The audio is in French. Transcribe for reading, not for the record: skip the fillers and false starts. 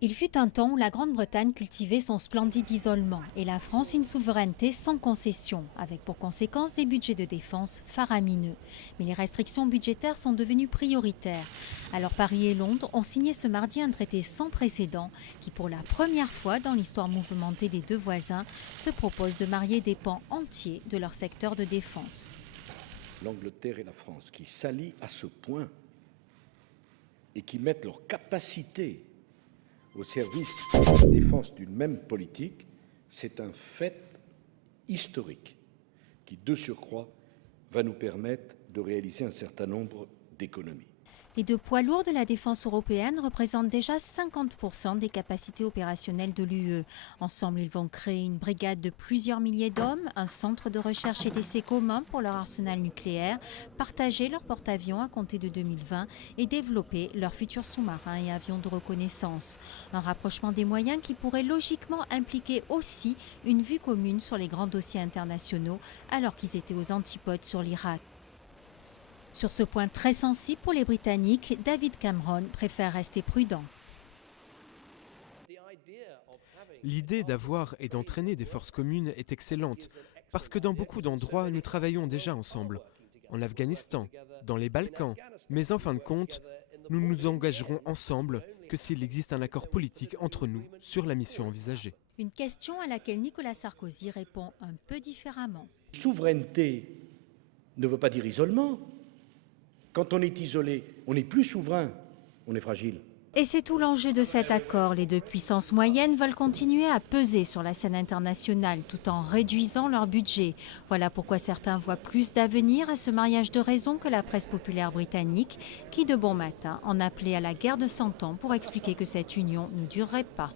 Il fut un temps où la Grande-Bretagne cultivait son splendide isolement et la France une souveraineté sans concession, avec pour conséquence des budgets de défense faramineux. Mais les restrictions budgétaires sont devenues prioritaires. Alors Paris et Londres ont signé ce mardi un traité sans précédent qui, pour la première fois dans l'histoire mouvementée des deux voisins, se propose de marier des pans entiers de leur secteur de défense. L'Angleterre et la France qui s'allient à ce point et qui mettent leur capacité au service de la défense d'une même politique, c'est un fait historique qui, de surcroît, va nous permettre de réaliser un certain nombre d'économies. Les deux poids lourds de la défense européenne représentent déjà 50% des capacités opérationnelles de l'UE. Ensemble, ils vont créer une brigade de plusieurs milliers d'hommes, un centre de recherche et d'essais commun pour leur arsenal nucléaire, partager leurs porte-avions à compter de 2020 et développer leurs futurs sous-marins et avions de reconnaissance. Un rapprochement des moyens qui pourrait logiquement impliquer aussi une vue commune sur les grands dossiers internationaux alors qu'ils étaient aux antipodes sur l'Irak. Sur ce point très sensible pour les Britanniques, David Cameron préfère rester prudent. L'idée d'avoir et d'entraîner des forces communes est excellente, parce que dans beaucoup d'endroits, nous travaillons déjà ensemble. En Afghanistan, dans les Balkans, mais en fin de compte, nous nous engagerons ensemble que s'il existe un accord politique entre nous sur la mission envisagée. Une question à laquelle Nicolas Sarkozy répond un peu différemment. Souveraineté ne veut pas dire isolement. Quand on est isolé, on n'est plus souverain, on est fragile. Et c'est tout l'enjeu de cet accord. Les deux puissances moyennes veulent continuer à peser sur la scène internationale tout en réduisant leur budget. Voilà pourquoi certains voient plus d'avenir à ce mariage de raison que la presse populaire britannique, qui de bon matin en appelait à la guerre de 100 ans pour expliquer que cette union ne durerait pas.